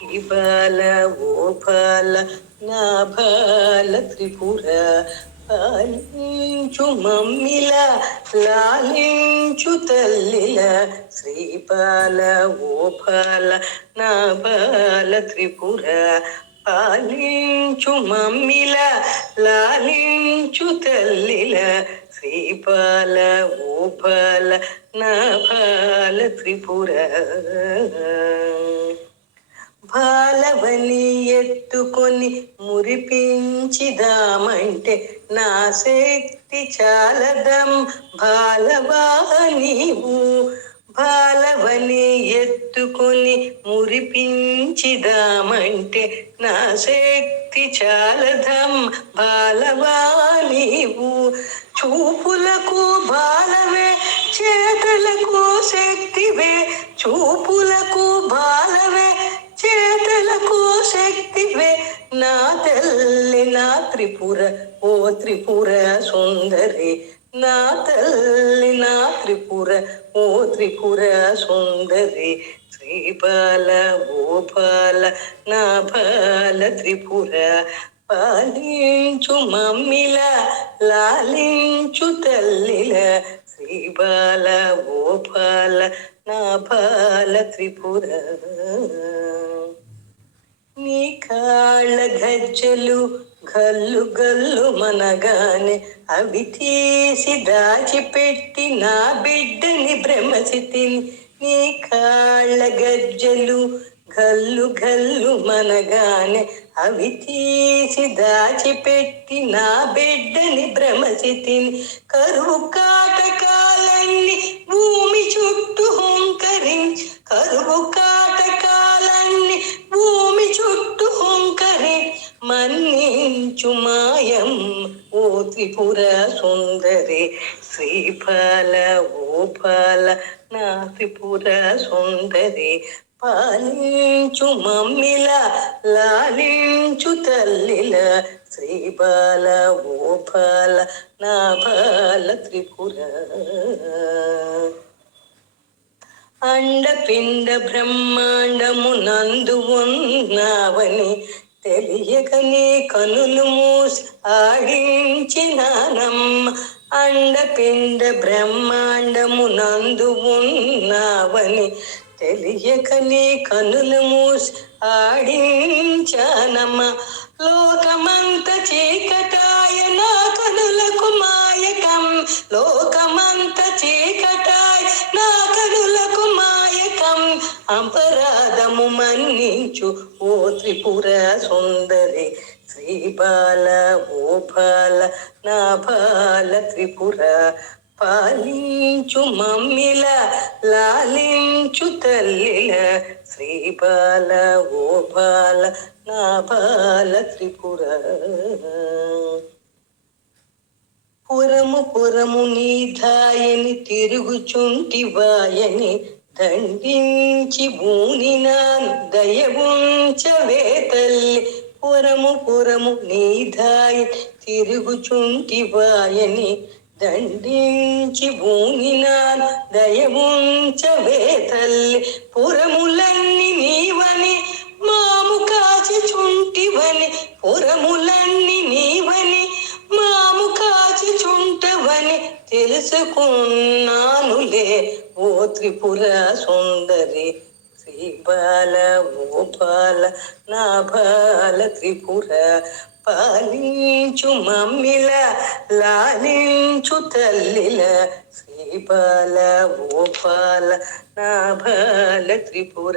ఇబాల ఓపాల నా బాల త్రిపుర పాలించు మమ్మిల లాలించు తల్లిల శ్రీపాల ఓపాల నా బాల త్రిపుర పాలించు మమ్మిల లాలించు తల్లిల శ్రీపాల ఓపాల నా బాల త్రిపుర బాలవని ఎత్తుకొని మురిపించిదామంటే నా శక్తి చాలదం బాలవా నీవు బాలవని ఎత్తుకొని మురిపించిదామంటే నా శక్తి చాలదం బాలవా నీవు చూపులకు బాలవే చేతలకు శక్తివే చూపులకు బాలవే చేతలకు శక్తివే నా తల్లి నా త్రిపుర ఓ త్రిపుర సుందరి నా తల్లి నా త్రిపుర ఓ త్రిపుర సుందరి శ్రీబాల ఓ బాల నా బాల త్రిపుర పాలించు మమ్మిల లాలించు తల్లిల శ్రీబాల ఓ బాల నా బాల త్రిపుర నీ కాళ్ళ గజ్జలు గల్లు గల్లు మనగానే అవి తీసి దాచిపెట్టి నా బిడ్డని భ్రమసితిని నీ కాళ్ళ గజ్జలు గల్లు గల్లు మనగానే అవి తీసి దాచిపెట్టి నా బిడ్డని భ్రమసితిని కరువు కాటకాలన్నీ భూమి చుట్టూ హుంకరించి కరువు కాటకాలన్నీ భూమి చుట్టూ హుంకరి మన్నించు మాయం ఓ త్రిపుర సుందరి శ్రీపాల ఓ బాల నా త్రిపుర సుందరి పాలించు మమ్మిల లాలించు తల్లిల శ్రీబాల ఓ బాల నా బాల త్రిపుర అండపిండ బ్రహ్మాండము నందు ఉన్నావని తెలియక నీ కనులు మూసి ఆడించినానమ్మ అండపిండ బ్రహ్మాండము నందు ఉన్నావని తెలియక నీ కనులు మూసి ఆడించానమ్మ లోకమంత చీకటాయ నా కనులకు మాయకం లోకమంత చీకటాయ నా కనులకు మాయకం అపరాధము మన్నించు ఓ త్రిపుర సుందరి శ్రీబాల ఓ బాల నా బాల త్రిపుర పాలించు మమ్మిల లాలించు తల్లిల శ్రీబాల ఓ బాల నా బాల త్రిపుర పురము పురము నీ ధాయని తిరుగుచుంటివాయని దండించి బూనినా దయవుంచవే తల్లి పురము పురము నీ ధాయి తిరుగుచుంటివాయని దండించి బూనినా దయవుంచవే తల్లి పురములన్నీ నీవని మాము కాచి చుంటివని పురములన్నీ నీవని మాము కాచి చుంటవని తెలుసుకున్నానులే ఓ త్రిపుర సుందరి శ్రీబాల ఓ బాల నా బాల త్రిపుర పాలించు మమ్మిల లాలించు తల్లిల శ్రీబాల ఓ బాల నా బాల త్రిపుర